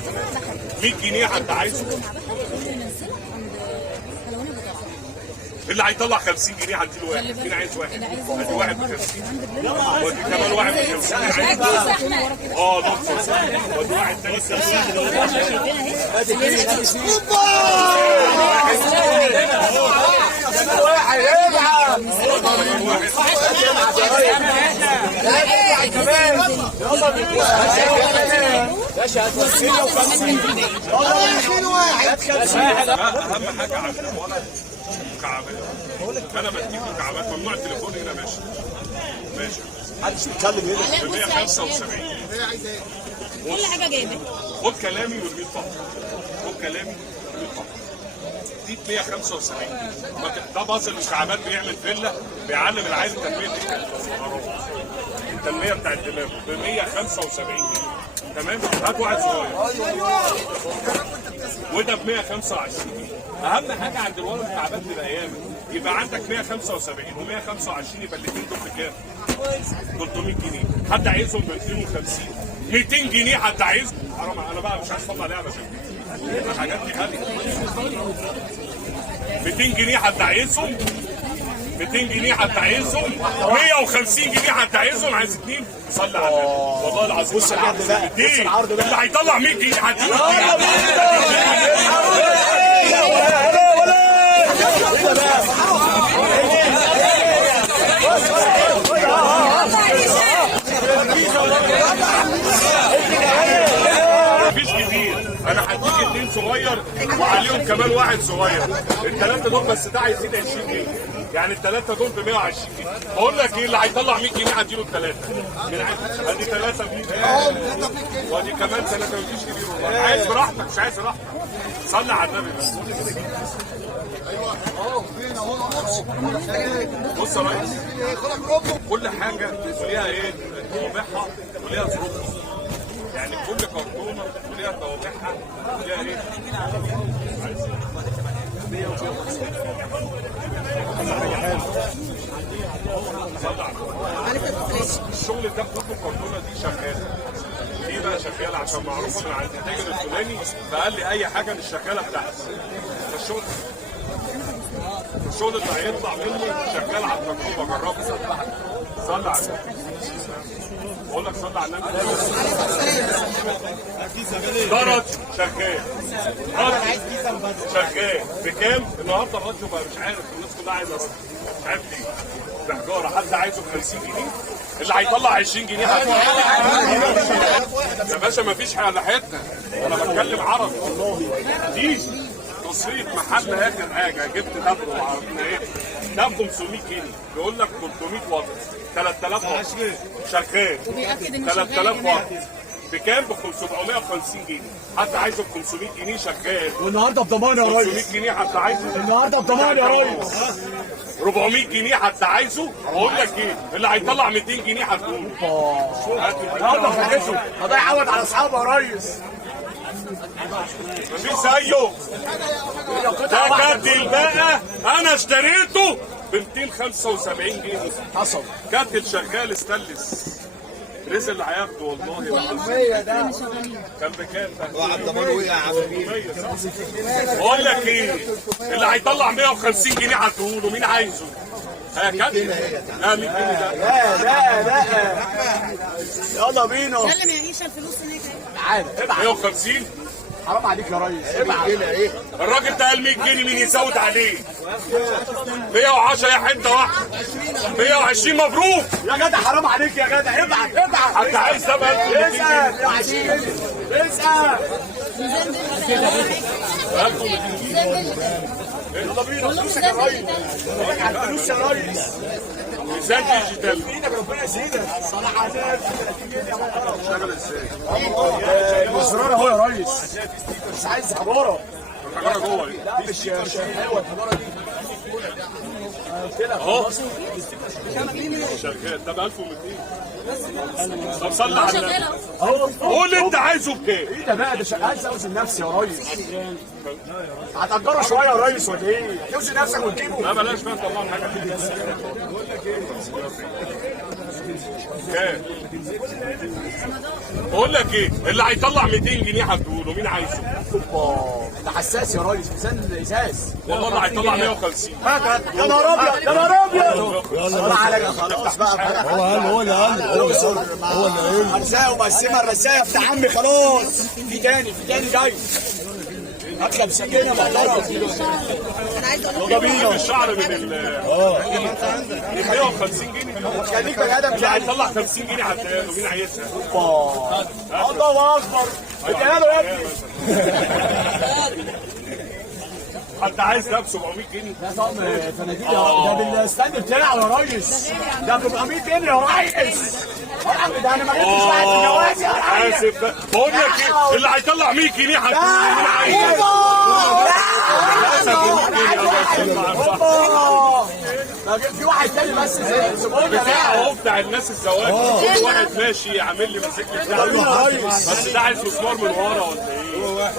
خدمات. 100 جنيه حد عايزه؟ اللي هيطلع 50 جنيه هديله واحد. مين عايز واحد؟ ادي واحد ب 50 ودي كمان واحد ب 50. دكتور ودي واحد تاني اهم حاجه عشان الولد مكعبات. انا بديك مكعبات، ممنوع التليفون هنا. ماشي محدش بيتكلم هنا. ب 175 كل حاجه جايبه. خد كلامي وارميه فقط. خد كلامي وارميه فقط. دي ب 175. ده باص المكعبات بيعمل فيلا، بيعلم العيل تنميه التنميه بتاعت دماغه ب 175 جنيه. تمام؟ هات واحد صغير وده ب 125 جنيه. اهم حاجه عند الولد المكعبات بالايام يبقى عندك 175 و125 يبقى الاثنين دول بكام؟ 300 جنيه. حد عايزهم ب 250. 200 جنيه حد عايزهم؟ حرام، انا بقى مش عايز اطلع لعبه عشان كده. الحاجات دي غاليه. 200 جنيه حد عايزهم؟ 200 جنيه حد عايزهم؟ 150 جنيه حد عايزهم؟ عايز اثنين؟ صلي على النبي والله العظيم. بص العرض بقى. اللي هيطلع 100 جنيه هديله. مفيش كتير، انا هديك 2 صغير وعليهم كمان واحد صغير. الثلاثه دول بس ده هيزيد 20 جنيه، يعني الثلاثه دول ب 120 جنيه. بقول لك ايه، اللي هيطلع 100 جنيه هديله الثلاثه. ادي 3 ب 100 وادي كمان 3. مفيش كبير والله. عايز براحتك مش عايز براحتك. صلي على النبي بس. بص يا ريس، كل حاجه وليها ايه؟ طوابعها وليها ظروفها. يعني كل كرتونه وليها طوابعها وليها ايه؟ الشغل ده كله الكرتونه دي شغاله. ليه بقى شغاله؟ عشان معروفه من عند التاجر الفلاني فقال لي اي حاجه مش شغاله بتاعتي. الشغل اللي هيطلع منه شغال على التجربه. جربه. صلي على النبي. بقول لك صلي على النبي. درج شغال. شغال بكام؟ النهارده الراديو بقى مش عارف، الناس كلها عايزه راديو مش عارف ليه. بحجاره حد عايزه ب 50 جنيه، اللي هيطلع 20 جنيه يا باشا. مفيش على حته، انا بتكلم عربي. دي تصريف محل اخر حاجه. جبت دبر وعرفنا ايه؟ ده ب 500 جنيه، بيقول لك 300 واط 3000 واط شغال. 3000 واط بكام؟ ب 750 جنيه. حد عايزه ب 500 جنيه شغال. والنهارده بضمان يا ريس. 500 جنيه حد عايزه؟ النهارده بضمان يا ريس. 400 جنيه حد عايزه؟ بقول لك ايه، اللي هيطلع 200 جنيه هتقول. النهارده فرقته. ده يعود على اصحابه يا ريس. مفيش زيه. ده كاتل بقى انا اشتريته ب 275 جنيه. حصل. كاتل شغال استلس. رزق اللي هياخده والله ده كان بكام؟ وقع ضمان وقع يا عم. بقول لك ايه، اللي هيطلع 150 جنيه هتقوله. مين عايزه؟ كاتل. لا 100 جنيه ده. لا يلا بينا. سلم يا عيشه الفلوس هناك. تعالى ابعت. 150. حرام عليك يا ريس. ابعت. الراجل ده قال 100 جنيه، مين يزود عليه؟ 110 يا حته واحده. 120 مبروك يا جدع حرام عليك يا جدع. ابعت. انت عايز ده بقى؟ اسال يا عشير. اسال. يلا بينا. فلوسك يا ريس. الفلوس يا ريس. ميزان ديجيتال. ايدك ربنا يسعدك. صلاح عذاب 30 جنيه. اشتغل ازاي؟ الاسرار اهو يا ريس. بس عايز حضاره. الحجاره جوه دي. لا مش حلوه الحضاره دي. اهو شغال. ده ب 1200. طب صلي على النبي. قول انت عايزه بكام؟ ايه ده بقى؟ ده عايز اوزن نفسي يا ريس. هتأجره شويه يا ريس ولا ايه؟ توزن نفسك وتجيبه. لا بلاش بقى نطلع حاجه. كام؟ بقول لك ايه، اللي هيطلع 200 جنيه هتقوله مين عايزه؟ ده حساس يا ريس، ميزان ازاز. والله اللي هيطلع 150. يا نهار ابيض يا نهار ابيض. صلاة عليك خلاص بقى. هو اللي قال ارزاق ومقسمه الرزايه بتاع عمي خلاص. في تاني جاي. هات 50 جنيه محترم. انا عايز اقول ده بيجيب الشعر من ال 150 جنيه. خليك بني ادم اللي كده. هيطلع 50 جنيه هتلاقيه مين عايزها؟ الله اكبر. اديها له يا ابني. حد عايز ده ب 700 جنيه؟ ده طقم فناديل ده بالستاند بتاعه يا ريس. ده ب 400 جنيه يا ريس. ده انا ما جبتش واحد في جوازي يا ريس. اسف بقى. بقول لك ايه، اللي هيطلع 100 جنيه هتقوله مين عايزها؟ في واحد تاني بس بتاع اهو بتاع الناس الزواج. كل واحد ماشي يعمل لي ماسك لي بتاع بس ده عايز مسمار من ورا ولا ايه؟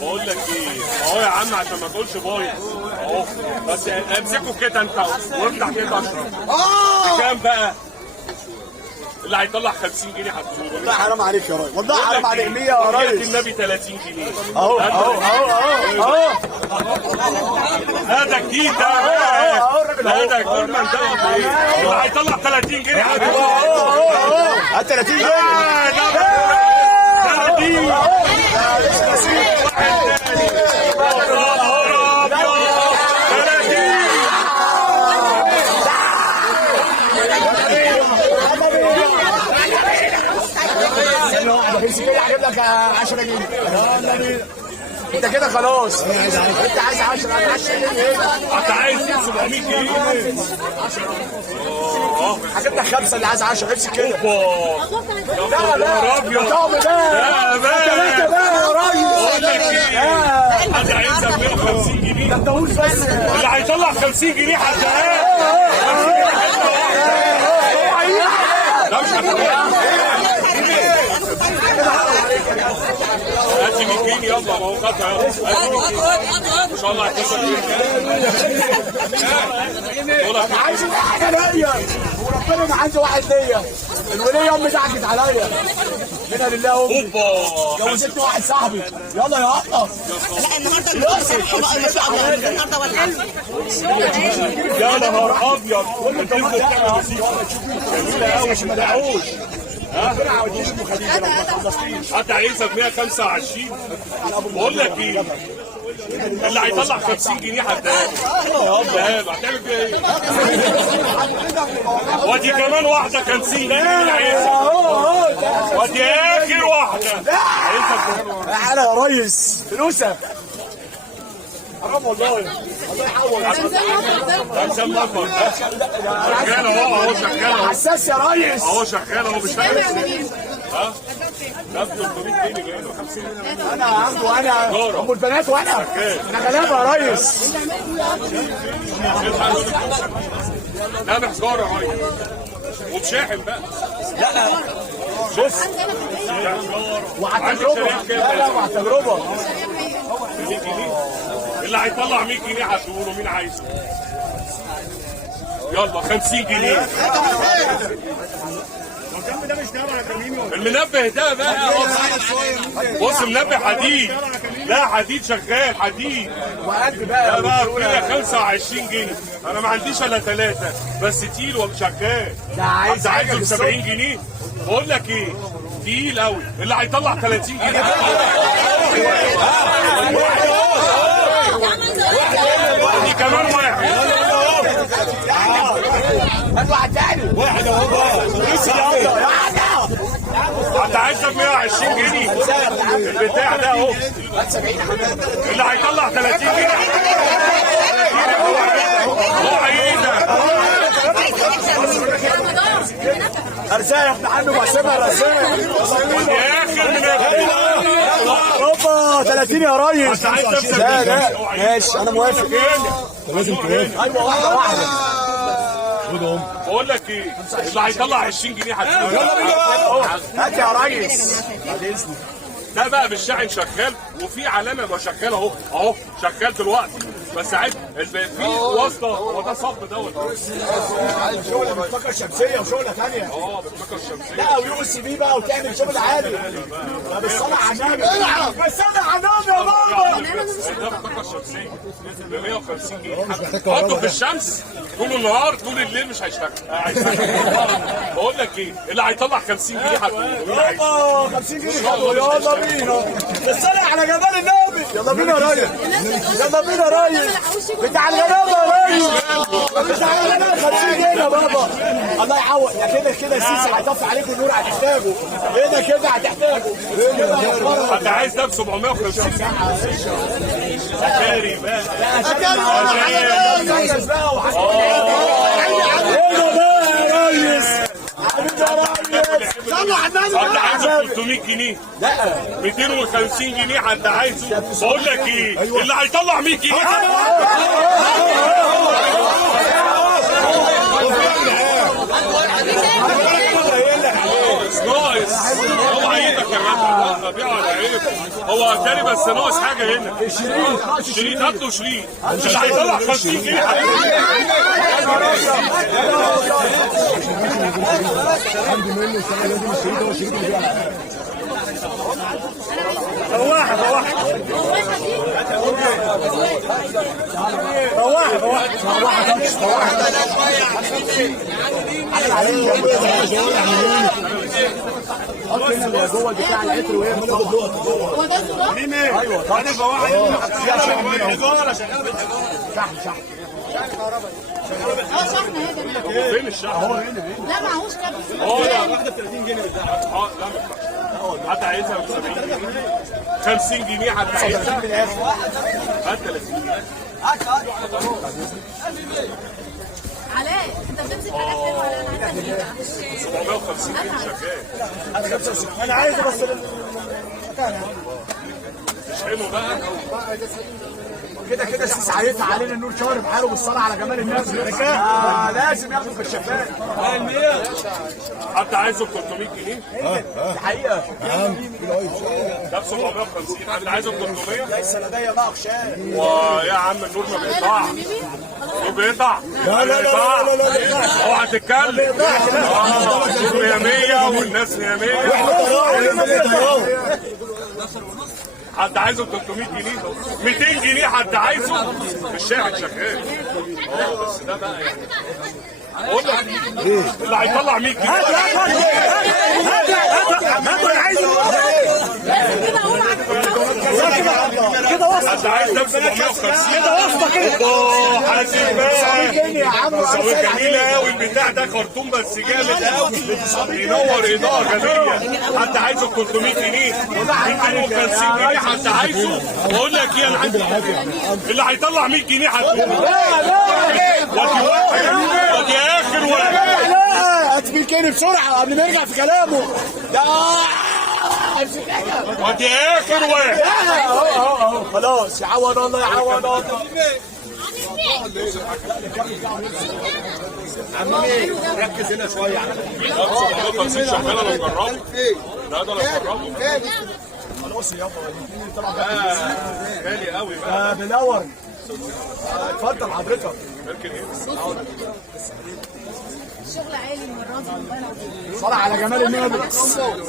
بقول لك ايه، اهو يا عم عشان ما تقولش بايظ اهو. بس امسكه كده انت وافتح كده اشرب. بكام بقى؟ اللي هيطلع 50 جنيه هتقوله والله حرام عليك يا ريس. والله حرام عليك 100 يا ريس. النبي 30 جنيه اهو هذا جديد ده لا ده كل من ده ولا ايه؟ اللي هيطلع 30 جنيه هتقوله هات 30 جنيه. ده جديد واحد تاني هجيب لك 10 جنيه. انت كده خلاص. انت عايز 10 انت عايز 700 جنيه هجيب لك 5 اللي عايز 10 امسك كده. يا نهار ابيض يا باشا بقى يا ريس. بقول لك ايه، حد عايزها ب 150 جنيه. ده انت بس اللي هيطلع 50 جنيه هتلاقيه. لا مش هتلاقيه. هات 100 جنيه يلا ما هو خدها يلا. ان شاء الله هتكسب عايز حاجه ليا وربنا ما عايز واحد ليا. الوليه امي ضحكت عليا. منها لله امي. اوبا جوزتني واحد صاحبي. يلا يا قطه. لا النهارده الصراحه بقى ما شاء الله النهارده ولا يا نهار ابيض. جميله قوي عشان ما دعوش. حتى عايزها ب 125. بقول لك ايه، اللي هيطلع 50 جنيه هتلاقيه. هتعمل فيها ايه؟ ودي كمان واحده كان 50 جنيه عايزها. ودي اخر واحده عايزها. تعالى يا ريس فلوسك. حرام والله. الله يحول. ده زي المطبخ شغال اهو شغال اهو. حساس يا ريس. اهو شغال اهو بيشتغل. ها؟ ده ب 300 جنيه جاي له 50. انا عنده انا ام البنات وانا غلابه يا ريس. لا محجاره يا ريس وبشاحن بقى. لا بص وعلى تجربه. لا وعلى تجربه. 100 جنيه اللي هيطلع 100 جنيه هتقولوا مين عايزه؟ يلا 50 جنيه. المنبه ده بقى بص منبه حديد. لا حديد شغال حديد. وقد بقى ده بقى كده 25 جنيه. انا ما عنديش الا 3 بس تقيل وشغال. ده عايز عايزه ب 70 جنيه. بقول لك ايه تقيل قوي. اللي هيطلع 30 جنيه دي كمان واحد. هات واحد تاني. واحد اهو. انت عايزها ب 120 جنيه. البتاع ده اهو. اللي هيطلع 30 جنيه هو هيقيدها. ارزاق يا ابن عمي واسيبها رزاق. يا اخر من اوبا 30 يا ريس. انت عايزها ب 70 لا لا ماشي انا موافق. لازم توافق. ايوه واحده واحده. بقول لك ايه اللي هيطلع 20 جنيه هتقول. هات يا ريس. بعد اذنك. ده بقى بالشاحن شغال وفي علامه يبقى شغال اهو شغال دلوقتي. بس عايز في واسطه، هو ده صب دوت. شغله بالطاقه الشمسيه وشغله ثانيه. بالطاقه الشمسيه. لا ويو اس بي بقى وتعمل شغل عالي. لا بالصلاه على النبي. بالصلاه على النبي يا بابا. ده بالطاقه الشمسيه ب 150 جنيه. حطه في الشمس طول النهار، طول الليل مش هيشتغل. بقول لك ايه، اللي هيطلع 50 جنيه يابا 50 جنيه يلا بينا. بالصلاه على جمال النبي. يلا بينا يا ريس. يلا بينا يا ريس. بتاع الغلابه يا ريس. بتاع الغلابه 50 جنيه يا بابا. الله يعوض. يا كده السيسي هيطفي عليكم النور، هتحتاجه. كده هتحتاجه. انت عايز ده ب 750 سكاري بقى. صلوا على النبي. انت عايزه 300 جنيه؟ لا 250 جنيه حد عايزه. بقول لك ايه، اللي هيطلع 100 جنيه ناقص. هو عيدك يا جدع، بيعه على عيب. هو تاني بس ناقص حاجه هنا. شريط، هات له شريط. اللي هيطلع 50 جنيه جوه البتاع العطر وهي بتاخد نقط. هو ده صراحه؟ ايوه طبعا. شحن شحن اهي يا جماعه. فين الشحن؟ لا معهوش كابس. واخده 30 جنيه بالذهب. لا ما ينفعش. حد عايزها ب 70 جنيه، 50 جنيه حد عايزها. هات 30 جنيه. علاء انت بتمسك حاجات حلوه. علاء انا عايزه اجيبها. 750 جنيه شغال. انا عايز بس مش حلو بقى. كده السيسي هيدفع علينا النور شهر بحاله بالصلاه على جمال الناس. لازم ياخد بالشفاف. حد عايزه ب 300 جنيه؟ دي حقيقه. ده ب 750. حد عايزه ب 300؟ السنديه بقى وخشان. ويا عم النور ما بيقطعش. النور بيقطع. لا اوعى تتكلم. النور 100 والناس 100. حد عايزه ب 300 جنيه؟ 200 جنيه حد عايزه؟ الشاهد شغال. بس ده بقى يعني اقول لك اللي هيطلع 100 جنيه. كده وصل. حد عايز ده ب 750. كده وصفه كده. حاسب بقى. يا عم مسوي جميل قوي البتاع ده، خرطوم بس جامد قوي، بينور اضاءه غبيه. حد عايزه ب 300 جنيه، 250 جنيه حد عايزه. بقول لك ايه، انا عايز اللي هيطلع 100 جنيه هتقول ودي اخر واحد. لا هتبيل كده بسرعه قبل ما يرجع في كلامه. ده ودي اخر واحد. اهو خلاص. يعوض الله يعوض الله. عمي ركز هنا شويه. 750 شغال. انا مجربه. لا ده انا مجربه. خلاص يابا طبعا غالي قوي بقى. بنور. اتفضل حضرتك. الشغل عالي المره دي والله العظيم. صلاه على جمال النبي.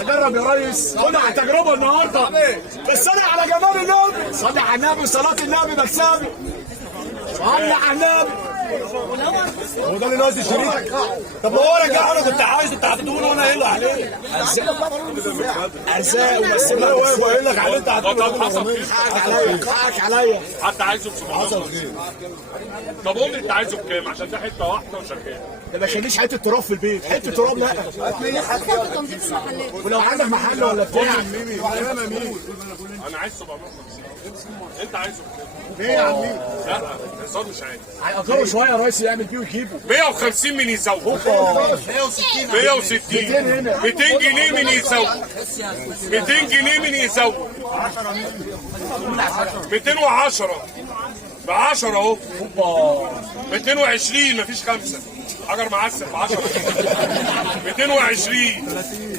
اجرب يا ريس. خد على التجربه النهارده. الصلاه على جمال النبي. صلي على النبي. صلاه النبي مكسبي. صلي على النبي. هو ده اللي ناقص الشريط. طب ما هو رجع. انا كنت عايزه بتاع الدهون وانا قايل له عليه. ارزاق وبس. انا واقف وقايل لك عليه. انت حقك عليا. حد عايزه ب 750. طب قول لي انت عايزه بكام عشان ده حته واحده وشغال. ده ما يخليش حته تراب في البيت. حته تراب لا. خدت تنظيف المحلات. ولو عندك محل ولا بتاع. انا عايز 750. انت عايزه بكام؟ ايه يا عمي؟ لا الحصان مش عايز. هيأجروا شويه يا ريس يعمل بيه ويجيبه. 150 من يسوي. 160. 200 جنيه من يسوي. 200 جنيه من يسوي. 210 ب 10 اهو. 220 مفيش 5. حجر معسل ب 10 220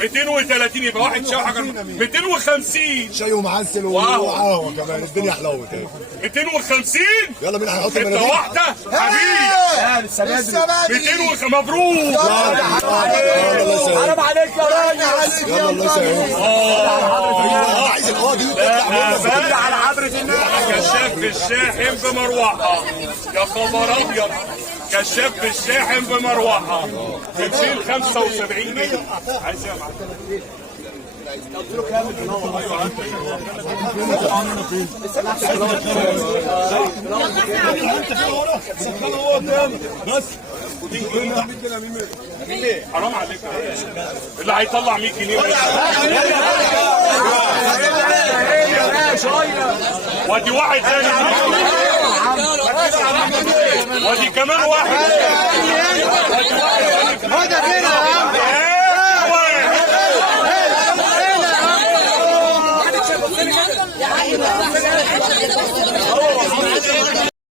230 يبقى واحد شاي حجر 250 شاي ومعسل واو. وقهوه كمان الدنيا حلوت. 250 يلا بينا هنحط انت المناديل. واحده حبيبي لسه بدري. مبروك حرام عليك يا راجل. يلا الله يسهل. انا عايز القاضي بقى على حضرة الناس كشاف الشاحن بمروحة يا خبر ابيض كشاف الشاحن بمروحة بتشيل 75 جنيه عايز ايه يا معلم؟ بس حرام عليك اللي هيطلع 100 جنيه وادي واحد تاني وادي كمان واحد